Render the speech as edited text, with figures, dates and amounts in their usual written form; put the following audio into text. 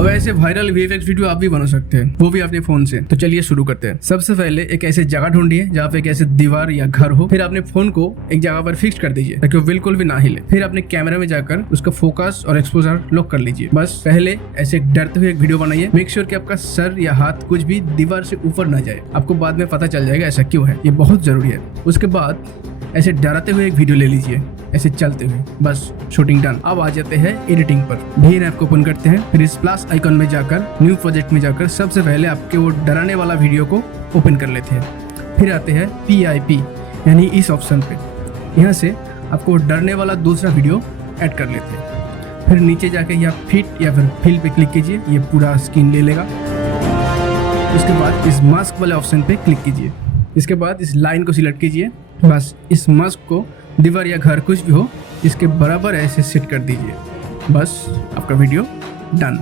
अब ऐसे viral VFX video आप भी बना सकते हैं, वो भी अपने फोन से। तो चलिए शुरू करते हैं। सबसे पहले एक ऐसे जगह ढूंढिए जहाँ पे एक ऐसे दीवार या घर हो। फिर अपने फोन को एक जगह पर फिक्स कर दीजिए ताकि वो बिल्कुल भी ना हिले। फिर अपने कैमरा में जाकर उसका फोकस और एक्सपोजर लॉक कर लीजिए। बस पहले ऐसे डरते हुए एक वीडियो बनाइए। मेक श्योर कि आपका सर या हाथ कुछ भी दीवार से ऊपर ना जाए। आपको बाद में पता चल जाएगा ऐसा क्यों है, ये बहुत जरूरी है। उसके बाद ऐसे डराते हुए एक वीडियो ले लीजिए, ऐसे चलते हुए। बस शूटिंग डन। अब आ जाते हैं एडिटिंग पर। VN ऐप को ओपन करते हैं, फिर इस प्लस आइकन में जाकर न्यू प्रोजेक्ट में जाकर सबसे पहले आपके वो डराने वाला वीडियो को ओपन कर लेते हैं। फिर आते हैं PIP यानी इस ऑप्शन पे। यहाँ से आपको डरने वाला दूसरा वीडियो ऐड कर लेते हैं। फिर नीचे जाके या फिट या फिर फिल पे क्लिक कीजिए, ये पूरा स्क्रीन ले लेगा। उसके बाद इस मास्क वाले ऑप्शन पे क्लिक कीजिए। इसके बाद इस लाइन को सिलेक्ट कीजिए। बस इस मास्क को दीवार या घर कुछ भी हो इसके बराबर ऐसे सेट कर दीजिए। बस आपका वीडियो डन।